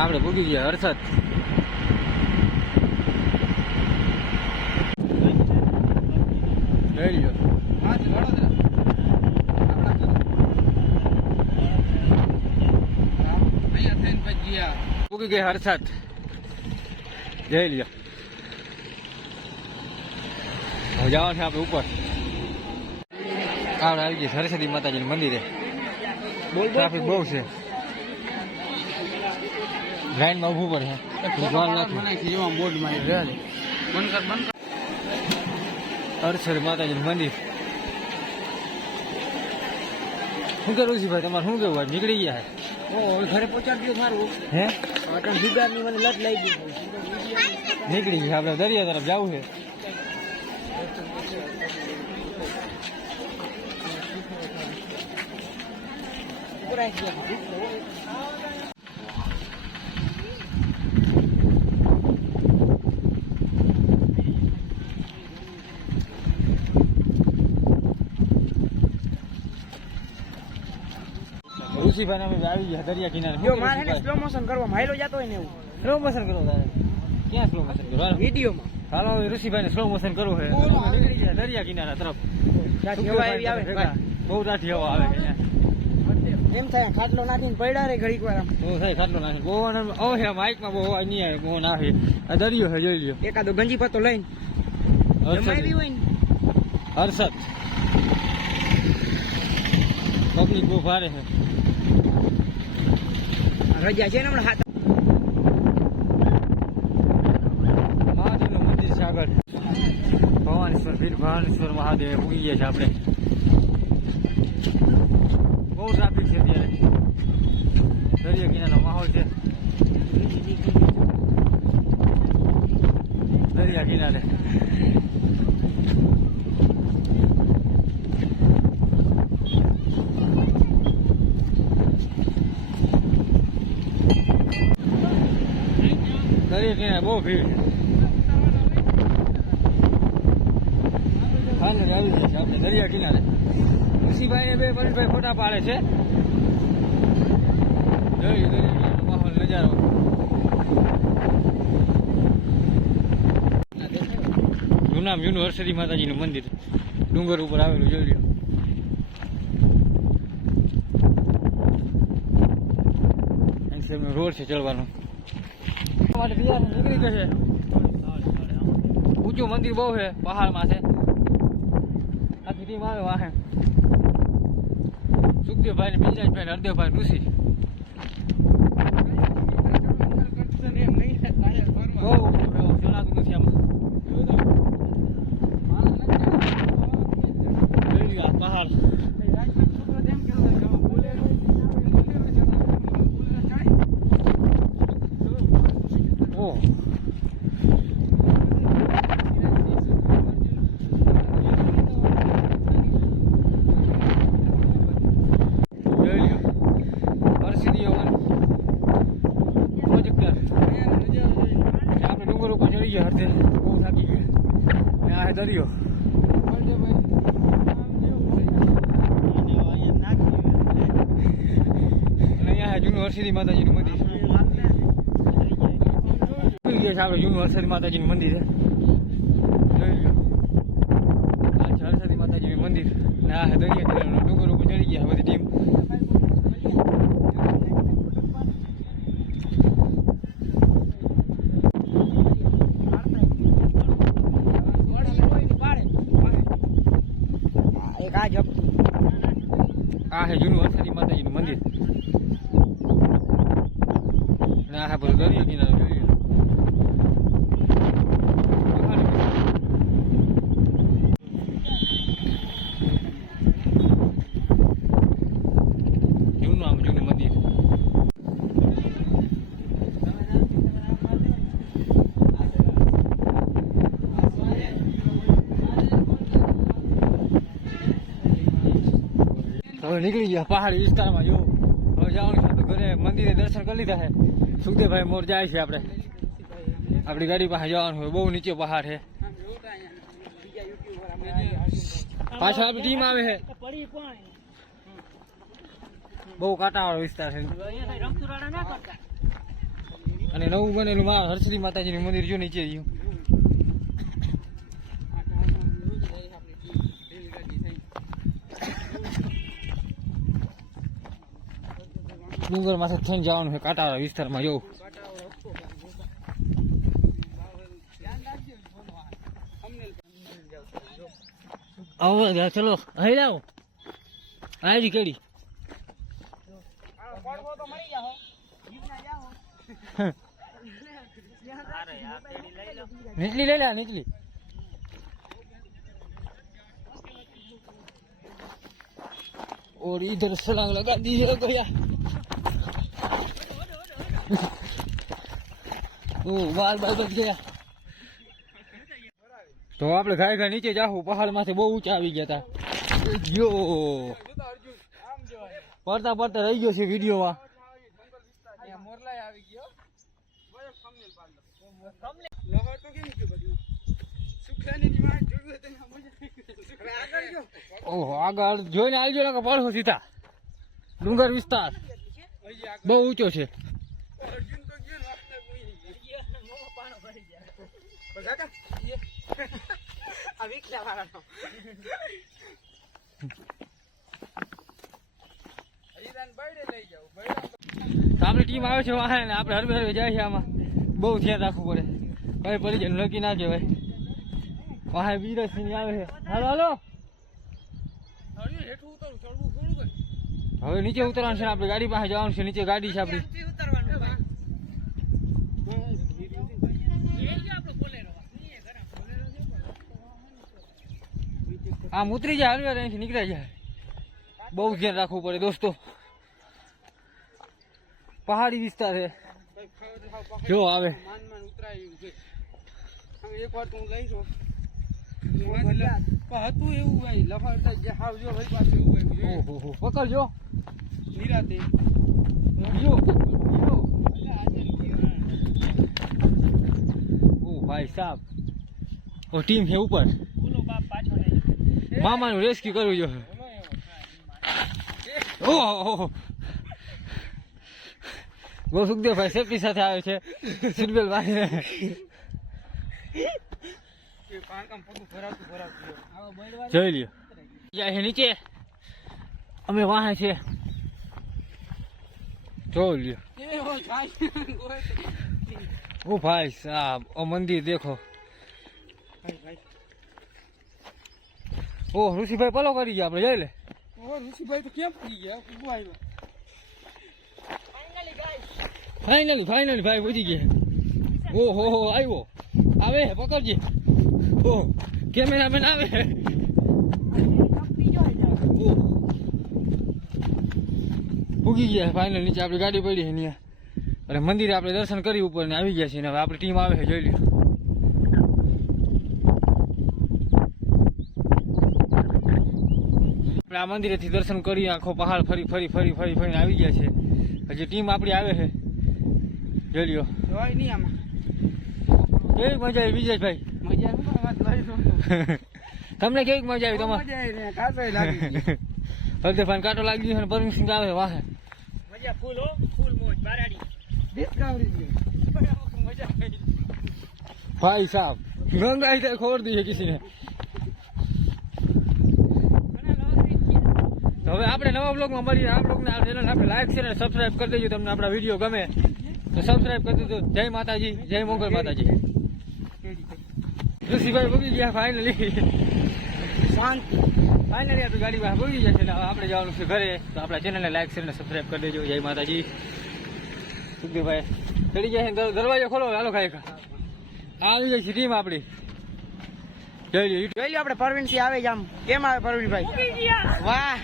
આપણે ભૂગી ગયા હર્ષદ. લઈ લ્યો ભૂગી ગયા હર્ષદ. જઈ લ્યો હવે જવાનું છે આપણે ઉપર. આપણે આવી ગયા સરસ્વતી માતાજીનું મંદિરે. ટ્રાફિક બહુ છે, લાઈનમાં ઊભું પડે. હર્ષદ માતાજીનું મંદિર. શું કરવું છે ભાઈ તમારે? શું કેવું? નીકળી ગયા ઘરે પહોંચાડજો મારું. હે જુગારની મને લત લઈ ગઈ. નીકળી ગયા આપણે દરિયા તરફ જવું છે. ઋષિભાઈ અમે આવી ગયા દરિયા કિનારે. જો મારે ને સ્લો મોશન કરવા માયલો જતો હોય ને એવું. સ્લો મોશન કરો તારે? ક્યાં સ્લો મોશન કરો? વિડીયોમાં. હાલો ઋષિભાઈ ને સ્લો મોશન કરવું છે. નીકળી ગયા દરિયા કિનારા તરફ. બહુ દાઠી હવા આવે છે. એમ થાય ખાટલો નાખીને પડ્યા રે ઘડીક વાર. બહુ થાય ખાટલો નાખીને. બહુ આવે માઇકમાં બહુ અવાજ નહીં આવે. બહુ નાખે આ દરિયો છે, જોઈ લ્યો. એકાદો ગંજી પત્તો લઈને જમાવી હોય ને. હર્ષદ પબ્લિક બહુ ભારે છે. રજા છે ને હમણાં હાથ. મહાદેવનું મંદિર છે આગળ. ભવાનીશ્વર વીર ભવાનીશ્વર મહાદેવ ઉગી ગયા છે આપણે. બહુ ટ્રાફિક છે અત્યારે. દરિયા કિનારાનો માહોલ છે. દરિયા કિનારે દરિયા કિનારે બહુ ભીડ છે. હાલ આવી જાય છે આપણે દરિયા કિનારે. ઋષિભાઈ બે પરેશભાઈ ફોટા પાડે છે. જોઈ દરિયા કિનારો માહોલ નજારો. જૂનામ જૂનું હર્ષદી માતાજીનું મંદિર ડુંગર ઉપર આવેલું, જોઈ લ્યો. રોડ છે ચડવાનો. નીકળી ગયો છે. ઊંચું મંદિર બહુ છે, પહાડમાં છે. આખી ટીમ આવે વાહે. સુખદેવભાઈ ને બિજરાજભાઈ ને હરદેવભાઈ ઋષિ. બહુ ચલાતું નથી આમાં. જોઈ લ્યો આ પહાડ. ઓહ હરતે બહુ થાકી ગયા. આ દરિયો અહીંયા જૂનું હર્ષદી માતાજીનું મંદિર છે. આપણે જૂનું હર્ષદી માતાજીનું મંદિર છે, જોઈ લો. આ છે હર્ષદી માતાજીનું મંદિર ને આ દરિયા કિનારાનો ડુંગર ઉપર ચડી ગયા બધી ટીમ. આ છે જૂનું હર્ષદી માતાજીનું મંદિર ને આ બધું દરિયો કિનારો જોઈએ. જૂનું આમ જૂનું મંદિર. હવે નીકળી ગયા પહાડી વિસ્તારમાં. જો હવે જવાનું છે ઘરે. મંદિરે દર્શન કરી લીધા છે. સુખદેવભાઈ મોર જાય છે. આપણે આપણી ગાડી પાસે જવાનું હોય. બહુ નીચે પહાડ છે. પાછળ આપણી ટીમ આવે છે. બહુ કાંટાવાળો વિસ્તાર છે. અને નવું બનેલું માં હરસરી માતાજીનું મંદિર જો નીચે રહ્યું. ડુંગર માથે થઈને જવાનું છે કાંટાવાળા વિસ્તારમાં જવું. આવો ચલો અહીં લાવો આવી કેડી નીચલી લઈ લે નીચલી. और इधर छलांग लगा दी है गया. ओ बार बार बच गया. तो આપણે ઘાય ઘાય નીચે જાહું. પહાડ માંથી બહુ ઊંચા આવી ગયા હતા. યો પડતા પડતા રહી ગયો છે વિડીયોમાં. ઓહો આગળ જોઈને આવજો ને પડશો સીધા. ડુંગર વિસ્તાર બહુ ઊંચો છે. આપણી ટીમ આવે છે વાહન ને આપણે હરવે હરવે જાય છે. આમાં બહુ ધ્યાન રાખવું પડે. કઈ પડી જાય નક્કી ના કહેવાય. વાહન બીરસ આવે છે. હાલો હાલો હવે નીચે ઉતરવાનું છે. આપણે ગાડી પાસે જવાનું છે. નીચે ગાડી છે આપણી. આમ ઉતરી જાય હરવે અહીંથી નીકળી જાય. બહુ ધ્યાન રાખવું પડે દોસ્તો. પહાડી વિસ્તાર છે. જો આવે એક વાર તું લઈ જો હતું એવું ભાઈ લફાડતા જે આવજો ભાઈ પાછું એવું ભાઈ ઓહો પકડજો નિરાતે યો ઓ ભાઈ સાહેબ ઓ ટીમ છે ઉપર. મામાનું રેસ્ક્યુ કરવું જોઈએ. ઓહો બહુ સુખદેવભાઈ સેફટી સાથે આવે છે. સીટબેલ્ટ બાંધીને જોઈ લ્યો જાય છે નીચે. અમે વાહે છે જોઈ લ્યો. ઓ ભાઈ સાહેબ ઓ મંદિર દેખો. ઓ ઋષિભાઈ પલો કરી ગયા આપણે જઈ લે. ઋષિભાઈ તો કેમ થઈ ગયા ફાઇનલી ભાઈ પહોંચી ગયા. ઓહો આવ્યો આવે પકડજે. ઓ કેમેરામેન આવે. પૂગી ગયા ફાઇનલ નીચે. આપણી ગાડી પડી છે ત્યાં અને મંદિરે આપણે દર્શન કરી ઉપર ને આવી ગયા છીએ. હવે આપણી ટીમ આવે છે જોઈ લ્યો. આપણે આ મંદિરેથી દર્શન કરી આખો પહાડ ફરીને આવી ગયા છે. હજી ટીમ આપણી આવે છે જોઈ લ્યો. જોઈ નહીં આમાં કેવી મજા આવી વિજયભાઈ? મજા તમને કેવી મજા આવી? તમારે હરદેભાઈ કાંટો લાગી ગયો અને પરમિશન આવે વાહે મજા ફૂલ હો ફૂલ મોજ બારાડી મજા ભાઈ સાहब ગંગા इधर खोड़ दी है किसी ने. તો હવે આપણે નવા બ્લોગમાં મળીએ. આ બ્લોગને આ ચેનલ આપણે લાઈક શેર અને સબસ્ક્રાઇબ કરી દેજો. તમને આપણા વિડીયો ગમે તો સબસ્ક્રાઇબ કરી દેજો. જય માતાજી, જય મોગલ માતાજી. ઋષિભાઈ ભોગી ગયા ફાઇનલી. શાંતિ ફાઇનલી આપણી ગાડી પાસે ભોગી જશે. હવે આપણે જવાનું છે ઘરે. તો આપણા ચેનલને લાઈક શેર અને સબસ્ક્રાઇબ કરી દેજો. જય માતાજી. સુખદેવભાઈ ચડી જાય છે. દરવાજો ખોલો હાલો ખાઈ આવી જાય છે ટીમ આપણી. જોઈ લો આપણે પરવીનસિંહ આવે છે. આમ કેમ આવે પરવીનભાઈ? વાહ